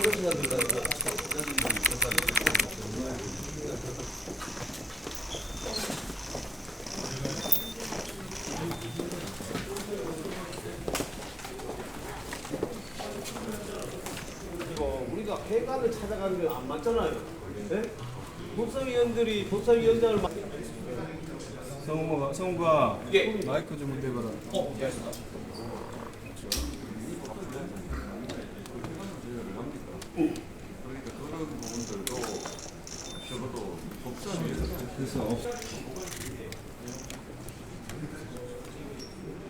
우리가 회관을 찾아가는 건 안 맞잖아요. 네? 법사위원들이 법사위원장을 성우가 예. 마이크 좀 대봐라. 예, 알겠습니다. 그러니까 그런 부분들도 적어도 법사위에서 그래서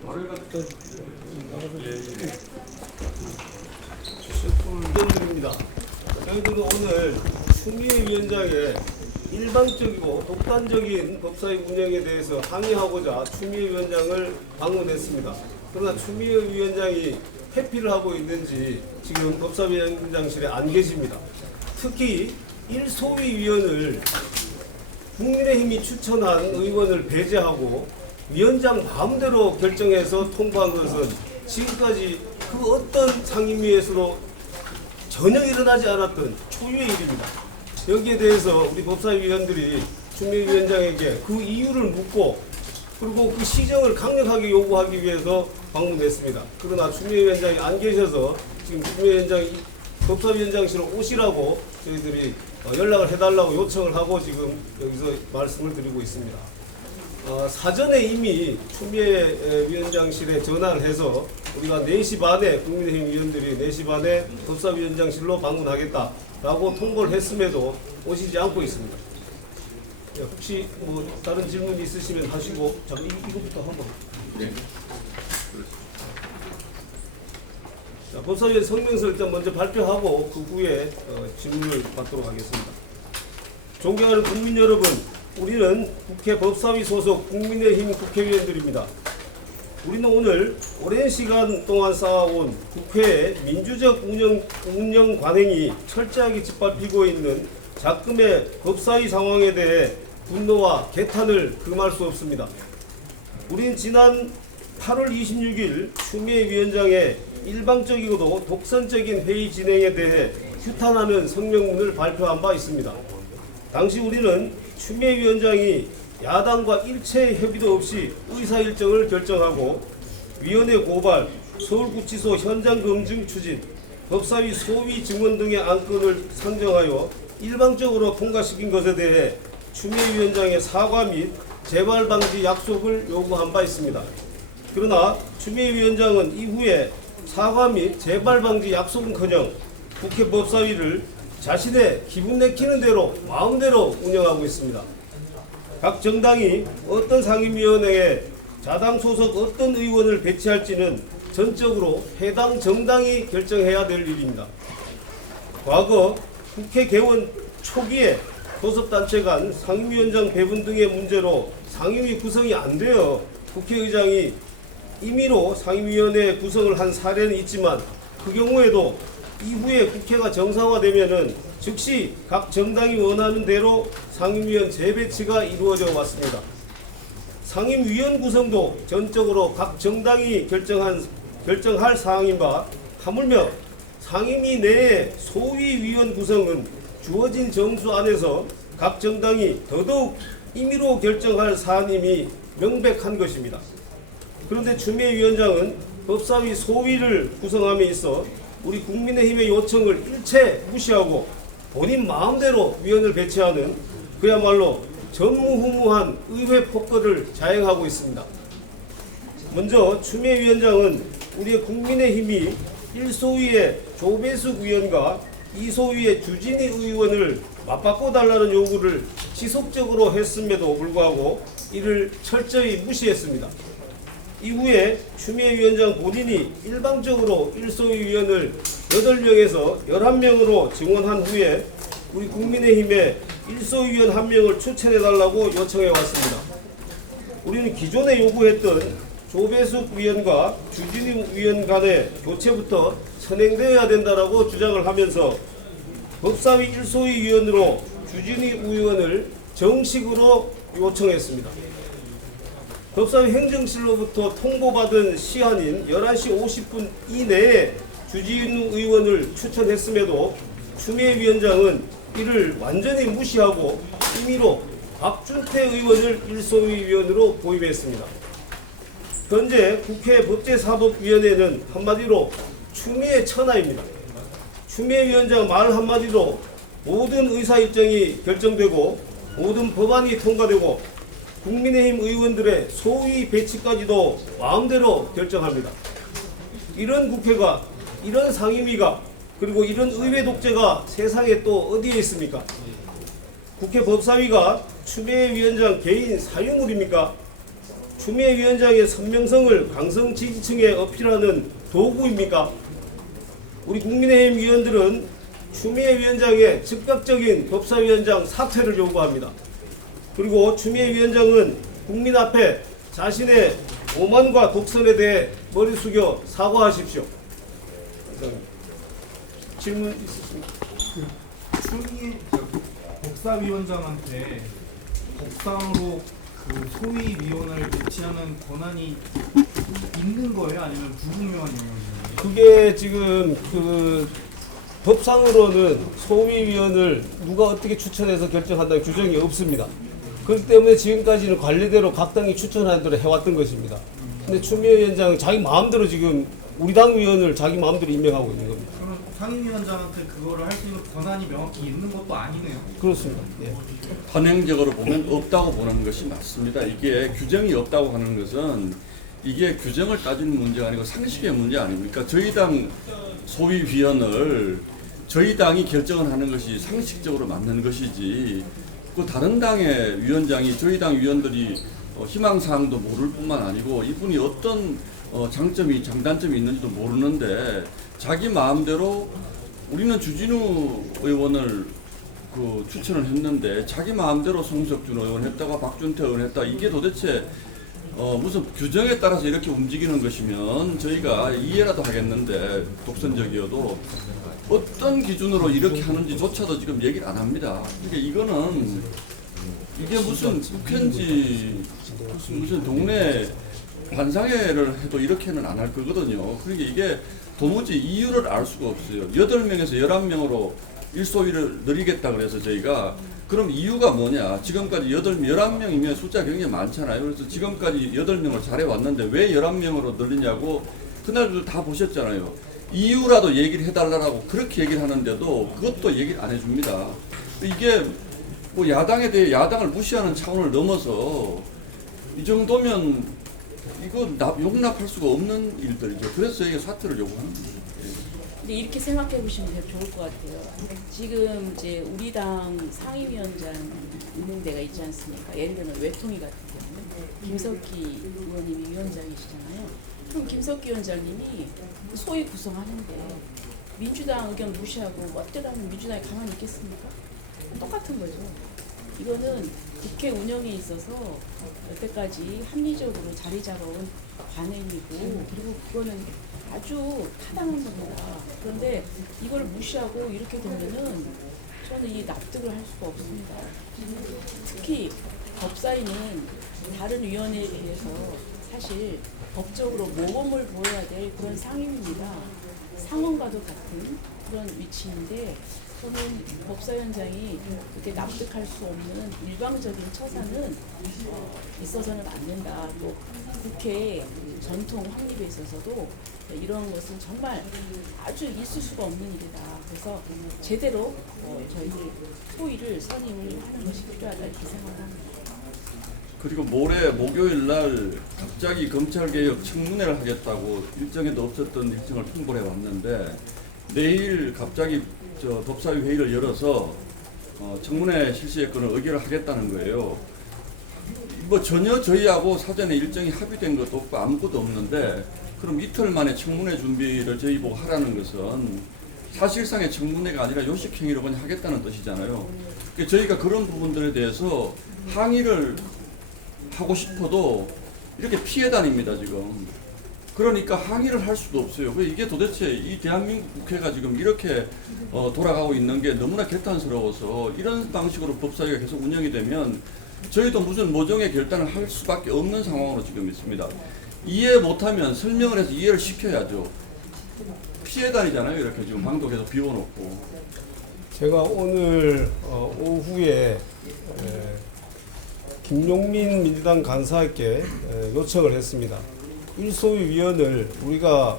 말을 갖다 위원들입니다. 저희들은 오늘 추미애 위원장의 일방적이고 독단적인 법사위 운영에 대해서 항의하고자 추미애 위원장을 방문했습니다. 그러나 추미애 위원장이 회피를 하고 있는지 지금 법사위원장실에 안 계십니다. 특히 1소위 위원을 국민의힘이 추천한 의원을 배제하고 위원장 마음대로 결정해서 통과한 것은 지금까지 그 어떤 상임위에서도 전혀 일어나지 않았던 초유의 일입니다. 여기에 대해서 우리 법사위원들이 추미애 위원장에게 그 이유를 묻고 그리고 그 시정을 강력하게 요구하기 위해서 방문했습니다. 그러나 추미애 위원장이 안 계셔서 지금 추미애 위원장이 법사위원장실로 오시라고 저희들이 연락을 해달라고 요청을 하고 지금 여기서 말씀을 드리고 있습니다. 사전에 이미 추미애 위원장실에 전화를 해서 우리가 4시 반에 국민의힘 위원들이 4시 반에 법사위원장실로 방문하겠다라고 통보를 했음에도 오시지 않고 있습니다. 혹시 뭐 다른 질문 있으시면 하시고 잠깐 이거부터 한번. 네. 자, 법사위원 성명서를 일단 먼저 발표하고 그 후에 질문을 받도록 하겠습니다. 존경하는 국민 여러분, 우리는 국회 법사위 소속 국민의힘 국회의원들입니다. 우리는 오늘 오랜 시간 동안 쌓아온 국회의 민주적 운영 관행이 철저하게 짓밟히고 있는 작금의 법사위 상황에 대해 분노와 개탄을 금할 수 없습니다. 우리는 지난 8월 26일 추미애 위원장의 일방적이고도 독선적인 회의 진행에 대해 규탄하는 성명문을 발표한 바 있습니다. 당시 우리는 추미애 위원장이 야당과 일체 협의도 없이 의사 일정을 결정하고 위원회 고발, 서울구치소 현장 검증 추진, 법사위 소위 증언 등의 안건을 상정하여 일방적으로 통과시킨 것에 대해 추미애 위원장의 사과 및 재발 방지 약속을 요구한 바 있습니다. 그러나 추미애 위원장은 이후에 사과 및 재발 방지 약속은커녕 국회 법사위를 자신의 기분 내키는 대로 마음대로 운영하고 있습니다. 각 정당이 어떤 상임위원회에 자당 소속 어떤 의원을 배치할지는 전적으로 해당 정당이 결정해야 될 일입니다. 과거 국회 개원 초기에 교섭단체 간 상임위원장 배분 등의 문제로 상임위 구성이 안 되어 국회의장이 임의로 상임위원회 구성을 한 사례는 있지만 그 경우에도 이후에 국회가 정상화되면은 즉시 각 정당이 원하는 대로 상임위원 재배치가 이루어져 왔습니다. 상임위원 구성도 전적으로 각 정당이 결정할 사항인 바 하물며 상임위 내의 소위위원 구성은 주어진 정수 안에서 각 정당이 더더욱 임의로 결정할 사안임이 명백한 것입니다. 그런데 추미애 위원장은 법사위 소위를 구성함에 있어 우리 국민의힘의 요청을 일체 무시하고 본인 마음대로 위원을 배치하는 그야말로 전무후무한 의회 폭거를 자행하고 있습니다. 먼저 추미애 위원장은 우리의 국민의힘이 1소위의 조배숙 위원과 2소위의 주진희 의원을 맞바꿔달라는 요구를 지속적으로 했음에도 불구하고 이를 철저히 무시했습니다. 이후에 추미애 위원장 본인이 일방적으로 1소위 위원을 8명에서 11명으로 증원한 후에 우리 국민의힘에 1소위 위원 1명을 추천해달라고 요청해 왔습니다. 우리는 기존에 요구했던 조배숙 위원과 주진희 위원 간의 교체부터 선행되어야 된다라고 주장을 하면서 법사위 1소위 위원으로 주진희 의원을 정식으로 요청했습니다. 법사위 행정실로부터 통보받은 시한인 11시 50분 이내에 주진우 의원을 추천했음에도 추미애 위원장은 이를 완전히 무시하고 임의로 박준태 의원을 일소위원으로 보임했습니다. 현재 국회 법제사법위원회는 한마디로 추미애 천하입니다. 추미애 위원장 말 한마디로 모든 의사일정이 결정되고 모든 법안이 통과되고 국민의힘 의원들의 소위 배치까지도 마음대로 결정합니다. 이런 국회가, 이런 상임위가, 그리고 이런 의회 독재가 세상에 또 어디에 있습니까? 국회 법사위가 추미애 위원장 개인 사유물입니까? 추미애 위원장의 선명성을 강성 지지층에 어필하는 도구입니까? 우리 국민의힘 위원들은 추미애 위원장의 즉각적인 법사위원장 사퇴를 요구합니다. 그리고 추미애 위원장은 국민 앞에 자신의 오만과 독선에 대해 머리 숙여 사과하십시오. 질문 있으십니까? 추미애 법사위원장한테 법상으로 그 소위 위원을 배치하는 권한이 있는 거예요? 아니면 불분명한 영역이에요? 그게 지금 그 법상으로는 소위위원을 누가 어떻게 추천해서 결정한다는 규정이 없습니다. 그렇기 때문에 지금까지는 관례대로 각 당이 추천하는 대로 해왔던 것입니다. 근데 추미애 위원장은 자기 마음대로 지금 우리 당 위원을 자기 마음대로 임명하고 있는 겁니다. 그럼 상임위원장한테 그거를 할 수 있는 권한이 명확히 있는 것도 아니네요. 그렇습니다. 예. 단행적으로 보면 없다고 보는 것이 맞습니다. 이게 규정이 없다고 하는 것은 이게 규정을 따지는 문제가 아니고 상식의 문제 아닙니까? 저희 당 소위 위원을 저희 당이 결정을 하는 것이 상식적으로 맞는 것이지, 그 다른 당의 위원장이 저희 당 위원들이 희망사항도 모를 뿐만 아니고 이분이 어떤 장점이 장단점이 있는지도 모르는데 자기 마음대로, 우리는 주진우 의원을 그 추천을 했는데 자기 마음대로 송석준 의원 했다가 박준태 의원 했다, 이게 도대체 무슨 규정에 따라서 이렇게 움직이는 것이면 저희가 이해라도 하겠는데, 독선적이어도 어떤 기준으로 이렇게 하는지조차도 지금 얘기를 안 합니다. 그러니까 이거는 이게 무슨 국회인지 무슨 동네 반상회를 해도 이렇게는 안 할 거거든요. 그러니까 이게 도무지 이유를 알 수가 없어요. 8명에서 11명으로 일소위를 늘리겠다 그래서 저희가, 그럼 이유가 뭐냐? 지금까지 11명이면 숫자 굉장히 많잖아요. 그래서 지금까지 8명을 잘해왔는데 왜 11명으로 늘리냐고 그날도 다 보셨잖아요. 이유라도 얘기를 해달라고 그렇게 얘기를 하는데도 그것도 얘기를 안 해줍니다. 이게 뭐 야당에 대해 야당을 무시하는 차원을 넘어서 이 정도면 이거 용납할 수가 없는 일들이죠. 그래서 저희가 사퇴를 요구하는 거죠. 근데 이렇게 생각해 보시면 되게 좋을 것 같아요. 지금 이제 우리 당 상임위원장 있는 데가 있지 않습니까? 예를 들면 외통위 같은 경우는 김석기 의원님이 위원장이시잖아요. 그럼 김석기 위원장님이 소위 구성하는데 민주당 의견 무시하고 멋대로하면 민주당이 가만히 있겠습니까? 똑같은 거죠. 이거는 국회 운영에 있어서 여태까지 합리적으로 자리 잡아온 관행이고, 그리고 그거는 아주 타당한 겁니다. 그런데 이걸 무시하고 이렇게 되면은 저는 이 납득을 할 수가 없습니다. 특히 법사위는 다른 위원회에 비해서 사실 법적으로 모범을 보여야 될 그런 상임입니다. 상원과도 같은 그런 위치인데, 저는 법사위원장이 그렇게 납득할 수 없는 일방적인 처사는 있어서는 안 된다. 또 국회 전통 확립에 있어서도 이런 것은 정말 아주 있을 수가 없는 일이다. 그래서 제대로 저희들 소위를 선임을 하는 것이 필요하다 이렇게 생각합니다. 그리고 모레 목요일 날 갑자기 검찰개혁 청문회를 하겠다고 일정에도 없었던 일정을 통보를 해왔는데, 내일 갑자기 법사위 회의를 열어서 청문회 실시에 그런 의결을 하겠다는 거예요. 뭐 전혀 저희하고 사전에 일정이 합의된 것도 없고 아무것도 없는데, 그럼 이틀 만에 청문회 준비를 저희 보고 하라는 것은 사실상의 청문회가 아니라 요식행위로 그냥 하겠다는 뜻이잖아요. 그러니까 저희가 그런 부분들에 대해서 항의를 하고 싶어도 이렇게 피해 다닙니다, 지금. 그러니까 항의를 할 수도 없어요. 이게 도대체 이 대한민국 국회가 지금 이렇게 돌아가고 있는 게 너무나 개탄스러워서, 이런 방식으로 법사위가 계속 운영이 되면 저희도 무슨 모종의 결단을 할 수밖에 없는 상황으로 지금 있습니다. 이해 못하면 설명을 해서 이해를 시켜야죠. 피해 다니잖아요. 이렇게 지금 방도 계속 비워놓고. 제가 오늘 오후에 김용민 민주당 간사에게 요청을 했습니다. 일소위원을 우리가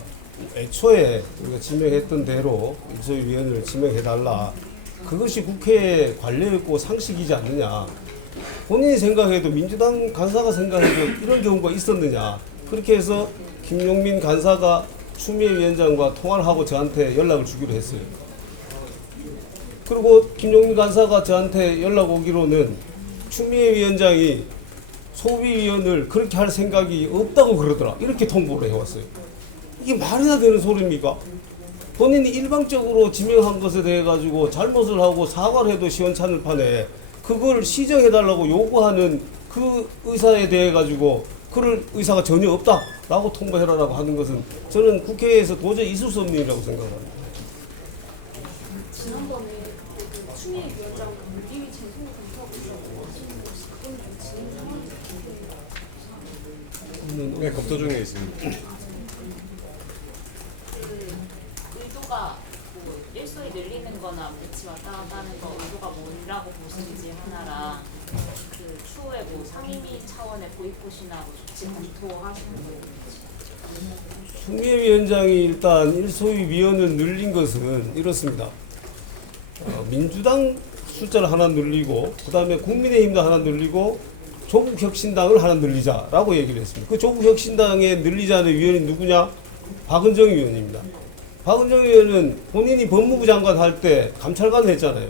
애초에 우리가 지명했던 대로 일소위원을 지명해달라. 그것이 국회의 관례였고 상식이지 않느냐. 본인이 생각해도 민주당 간사가 생각해도 이런 경우가 있었느냐. 그렇게 해서 김용민 간사가 추미애 위원장과 통화를 하고 저한테 연락을 주기로 했어요. 그리고 김용민 간사가 저한테 연락 오기로는 추미애 위원장이 소위위원을 그렇게 할 생각이 없다고 그러더라. 이렇게 통보를 해왔어요. 이게 말이나 되는 소리입니까? 본인이 일방적으로 지명한 것에 대해 가지고 잘못을 하고 사과를 해도 시원찮을 판에 그걸 시정해달라고 요구하는 그 의사에 대해 가지고 그럴 의사가 전혀 없다라고 통보해라라고 하는 것은 저는 국회에서 도저히 있을 수 없는 일이라고 생각합니다. 지난번에 그 추미애 위원장 미리 재송을 검토하고 있다고 하시는 것이 그건 좀 진행 상황이 네, 검토 중에 있습니다. 그 의도가 뭐 일소위 늘리는 거나 배치 왔다 갔다 하는 거 의도가 뭐라고 보시는지 하나랑 그 추후에 뭐 상임위 차원의 보이콧이나 뭐 조치 검토하시는 거예요. 추미애 위원장이 일단 일소위 위원을 늘린 것은 이렇습니다. 민주당 숫자를 하나 늘리고 그 다음에 국민의힘도 하나 늘리고 조국혁신당을 하나 늘리자라고 얘기를 했습니다. 그 조국혁신당에 늘리자는 위원이 누구냐? 박은정 위원입니다. 박은정 위원은 본인이 법무부 장관 할 때 감찰관 했잖아요.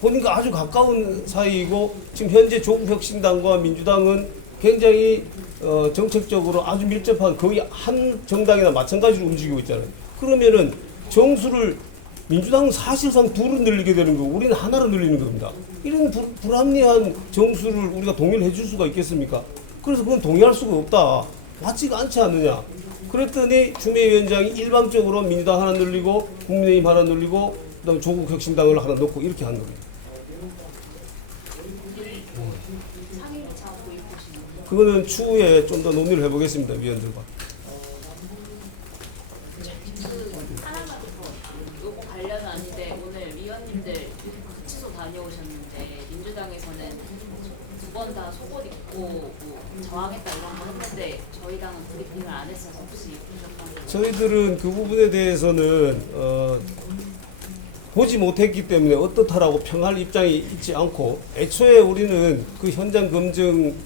본인과 아주 가까운 사이이고 지금 현재 조국혁신당과 민주당은 굉장히 정책적으로 아주 밀접한 거의 한 정당이나 마찬가지로 움직이고 있잖아요. 그러면은 정수를 민주당은 사실상 둘을 늘리게 되는 거고 우리는 하나로 늘리는 겁니다. 이런 불합리한 정수를 우리가 동의를 해줄 수가 있겠습니까? 그래서 그건 동의할 수가 없다. 맞지가 않지 않느냐. 그랬더니 추미애 위원장이 일방적으로 민주당 하나 늘리고 국민의힘 하나 늘리고 그다음에 조국혁신당을 하나 넣고 이렇게 한 겁니다. 상임위 차원 보이콧이나 그거는 추후에 좀 더 논의를 해보겠습니다. 위원들과. 그 하나만 더 요거 관련은 아닌데 오늘 위원님들 구치소 다녀오셨는데 민주당에서는 두 번 다 속옷 입고 뭐 저항했다 이런 거 했는데 저희 당은 브리핑을 안 했어서 혹시 보셨던 거 저희들은 그 부분에 대해서는 보지 못했기 때문에 어떻다라고 평할 입장이 있지 않고 애초에 우리는 그 현장 검증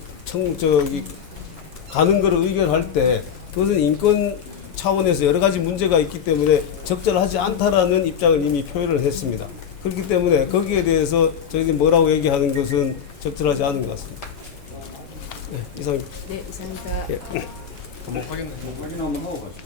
가는 거를 의결할 때 그것은 인권 차원에서 여러 가지 문제가 있기 때문에 적절하지 않다라는 입장을 이미 표현을 했습니다. 그렇기 때문에 거기에 대해서 저희들이 뭐라고 얘기하는 것은 적절하지 않은 것 같습니다. 네, 이상입니다. 네, 이상입니다. 뭐 확인 확인 한번 하고 가시죠.